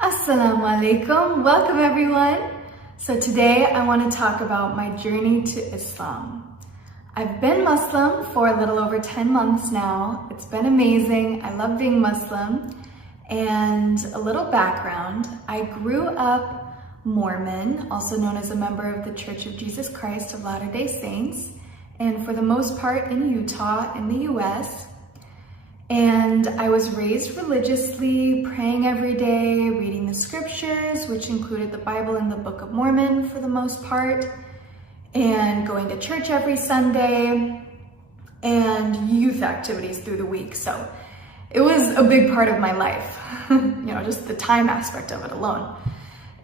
Asalamu Alaikum, welcome everyone. So today I want to talk about my journey to Islam. I've been Muslim for a little over 10 months now. It's been amazing. I love being Muslim. And a little background, I grew up Mormon, also known as a member of the Church of Jesus Christ of Latter-day Saints, and for the most part in Utah in the US. And I was raised religiously, praying every day, reading the scriptures, which included the Bible and the Book of Mormon for the most part, and going to church every Sunday, and youth activities through the week. So it was a big part of my life, just the time aspect of it alone.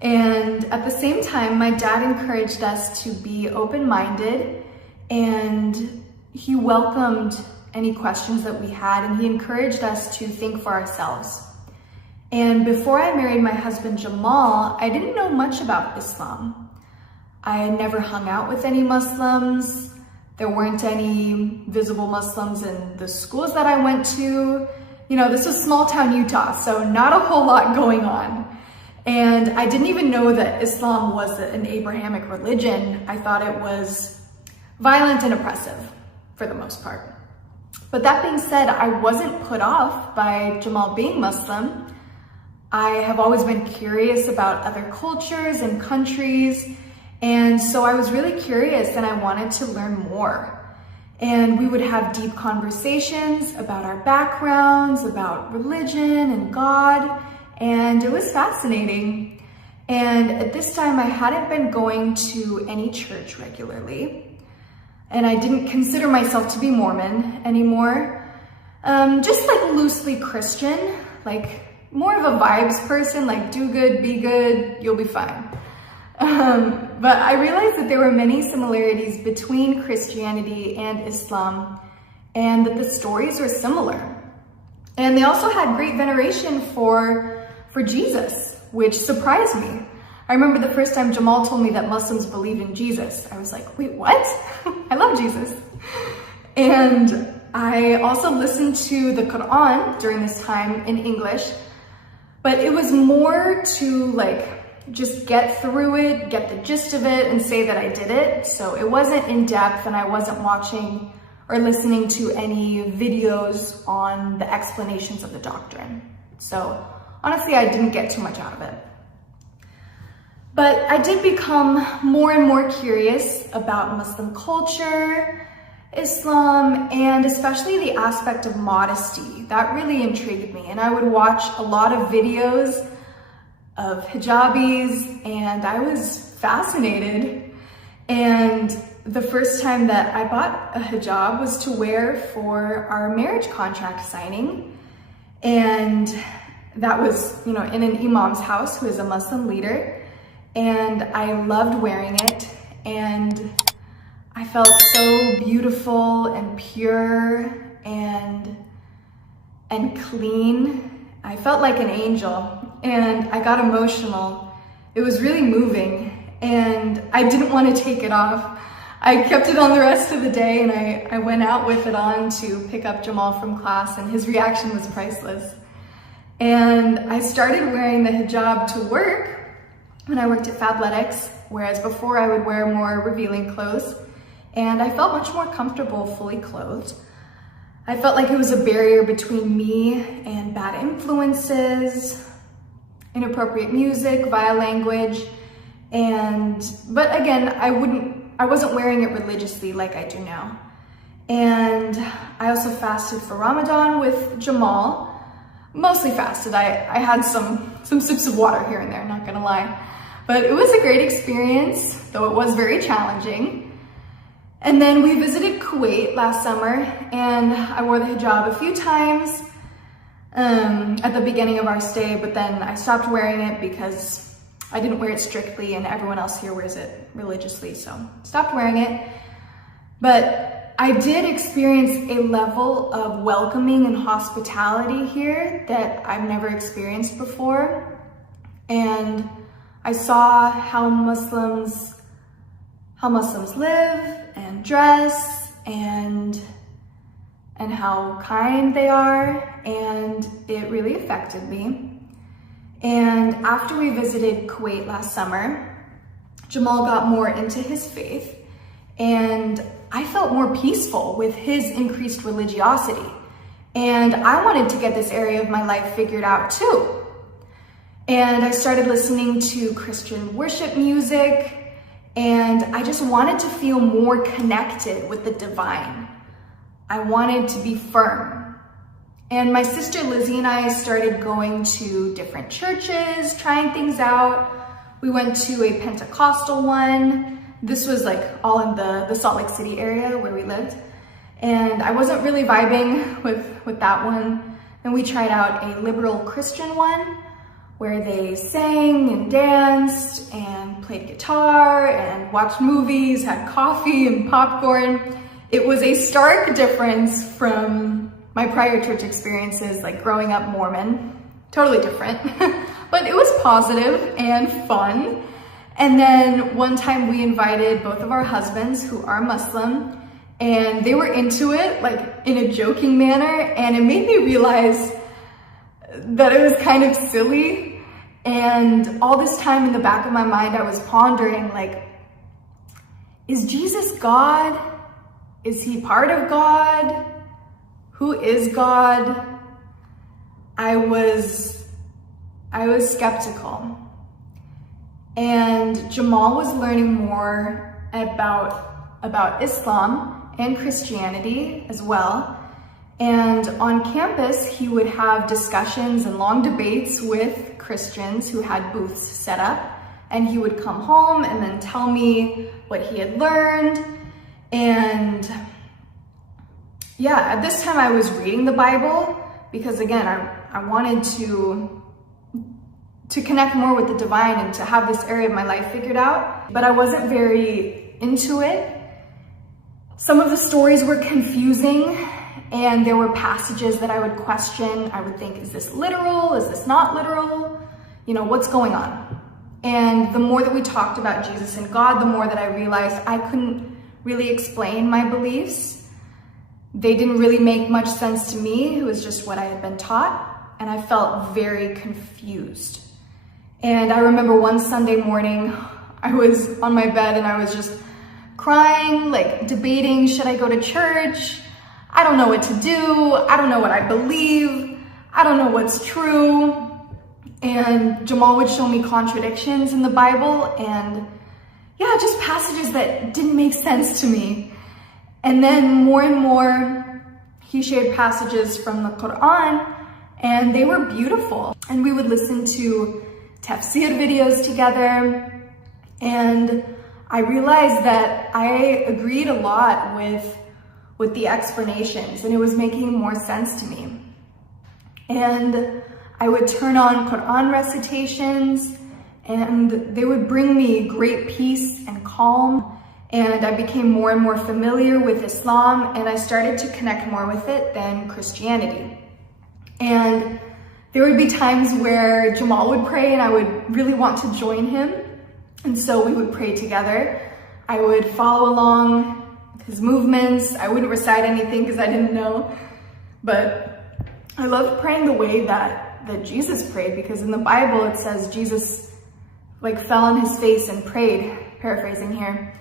And at the same time, my dad encouraged us to be open-minded, and he welcomed any questions that we had, and he encouraged us to think for ourselves. And before I married my husband Jamal, I didn't know much about Islam. I had never hung out with any Muslims. There weren't any visible Muslims in the schools that I went to. This was small town Utah, so not a whole lot going on. And I didn't even know that Islam was an Abrahamic religion. I thought it was violent and oppressive for the most part. But that being said, I wasn't put off by Jamal being Muslim. I have always been curious about other cultures and countries, and so I was really curious and I wanted to learn more. And we would have deep conversations about our backgrounds, about religion and God, and it was fascinating. And at this time, I hadn't been going to any church regularly. And I didn't consider myself to be Mormon anymore. Just like loosely Christian, like more of a vibes person, like do good, be good, you'll be fine. But I realized that there were many similarities between Christianity and Islam, and that the stories were similar. And they also had great veneration for Jesus, which surprised me. I remember the first time Jamal told me that Muslims believe in Jesus. I was like, wait, what? I love Jesus. And I also listened to the Quran during this time in English, but it was more to just get through it, get the gist of it, and say that I did it. So it wasn't in depth, and I wasn't watching or listening to any videos on the explanations of the doctrine. So honestly, I didn't get too much out of it. But I did become more and more curious about Muslim culture, Islam, and especially the aspect of modesty. That really intrigued me. And I would watch a lot of videos of hijabis, and I was fascinated. And the first time that I bought a hijab was to wear for our marriage contract signing. And that was, in an imam's house who is a Muslim leader. And I loved wearing it, and I felt so beautiful and pure and clean. I felt like an angel, and I got emotional. It was really moving, and I didn't want to take it off. I kept it on the rest of the day, and I went out with it on to pick up Jamal from class, and his reaction was priceless. And I started wearing the hijab to work when I worked at Fabletics, whereas before I would wear more revealing clothes, and I felt much more comfortable fully clothed. I felt like it was a barrier between me and bad influences, inappropriate music, vile language, but again, I wasn't wearing it religiously like I do now. And I also fasted for Ramadan with Jamal, mostly fasted. I had some sips of water here and there, not gonna lie. But it was a great experience, though it was very challenging. And then we visited Kuwait last summer, and I wore the hijab a few times at the beginning of our stay, but then I stopped wearing it because I didn't wear it strictly, and everyone else here wears it religiously, so stopped wearing it. But I did experience a level of welcoming and hospitality here that I've never experienced before. And I saw how Muslims live and dress and how kind they are, and it really affected me. And after we visited Kuwait last summer, Jamal got more into his faith, and I felt more peaceful with his increased religiosity. And I wanted to get this area of my life figured out too. And I started listening to Christian worship music, and I just wanted to feel more connected with the divine. I wanted to be firm. And my sister Lizzie and I started going to different churches, trying things out. We went to a Pentecostal one. This was like all in the Salt Lake City area where we lived. And I wasn't really vibing with that one. Then we tried out a liberal Christian one where they sang and danced and played guitar and watched movies, had coffee and popcorn. It was a stark difference from my prior church experiences, like growing up Mormon. Totally different, but it was positive and fun. And then one time we invited both of our husbands who are Muslim, and they were into it, like in a joking manner, and it made me realize that it was kind of silly. And all this time in the back of my mind, I was pondering, like, is Jesus God? Is he part of God? Who is God? I was skeptical. And Jamal was learning more about Islam and Christianity as well. And on campus, he would have discussions and long debates with Christians who had booths set up. And he would come home and then tell me what he had learned. And yeah, at this time I was reading the Bible because, again, I wanted to connect more with the divine and to have this area of my life figured out. But I wasn't very into it. Some of the stories were confusing, and there were passages that I would question. I would think, is this literal? Is this not literal? You know, what's going on? And the more that we talked about Jesus and God, the more that I realized I couldn't really explain my beliefs. They didn't really make much sense to me. It was just what I had been taught, and I felt very confused. And I remember one Sunday morning, I was on my bed and I was just crying, like debating, should I go to church? I don't know what to do. I don't know what I believe. I don't know what's true. And Jamal would show me contradictions in the Bible, and yeah, just passages that didn't make sense to me. And then more and more, he shared passages from the Quran, and they were beautiful. And we would listen to tafsir videos together, and I realized that I agreed a lot with the explanations, and it was making more sense to me. And I would turn on Quran recitations, and they would bring me great peace and calm, and I became more and more familiar with Islam, and I started to connect more with it than Christianity. And there would be times where Jamal would pray and I would really want to join him. And so we would pray together. I would follow along his movements. I wouldn't recite anything because I didn't know. But I loved praying the way that Jesus prayed, because in the Bible it says Jesus like fell on his face and prayed, paraphrasing here,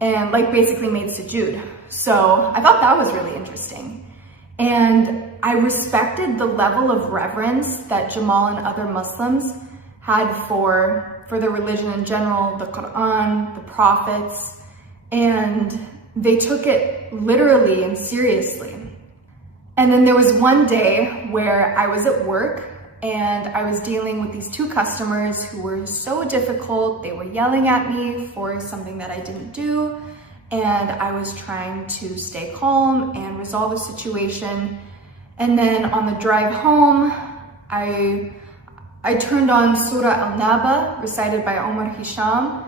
and like basically made sujood. So I thought that was really interesting. And I respected the level of reverence that Jamal and other Muslims had for the religion in general, the Quran, the prophets, and they took it literally and seriously. And then there was one day where I was at work and I was dealing with these two customers who were so difficult. They were yelling at me for something that I didn't do, and I was trying to stay calm and resolve the situation. And then on the drive home, I turned on Surah Al-Naba, recited by Omar Hisham,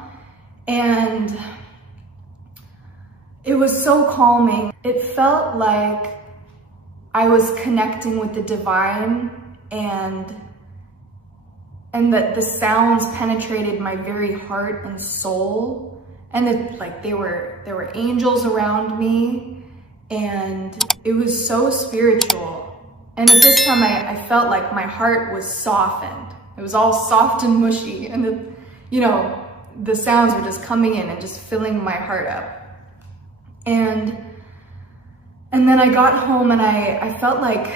and it was so calming. It felt like I was connecting with the divine, and that the sounds penetrated my very heart and soul, and that like there were angels around me, and it was so spiritual. And at this time I felt like my heart was softened. It was all soft and mushy, and the sounds were just coming in and just filling my heart up. And then I got home and I felt like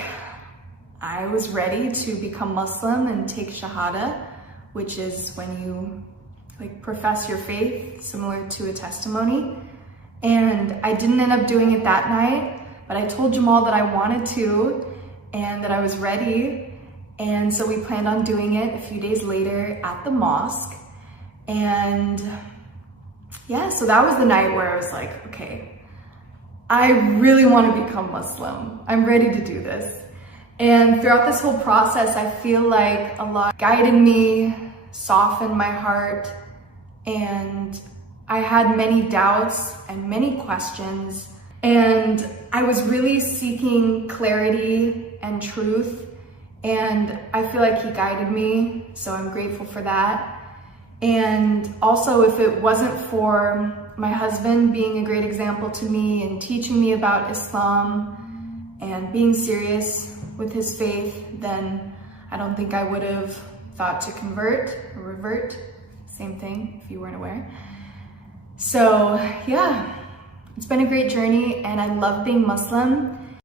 I was ready to become Muslim and take Shahada, which is when you like profess your faith, similar to a testimony. And I didn't end up doing it that night, but I told Jamal that I wanted to and that I was ready. And so we planned on doing it a few days later at the mosque. And yeah, so that was the night where I was like, okay, I really want to become Muslim. I'm ready to do this. And throughout this whole process, I feel like Allah guided me, softened my heart, and I had many doubts and many questions. And I was really seeking clarity and truth. And I feel like He guided me, so I'm grateful for that. And also, if it wasn't for my husband being a great example to me and teaching me about Islam and being serious with his faith, then I don't think I would have thought to convert or revert. Same thing, if you weren't aware. So yeah, it's been a great journey and I love being Muslim.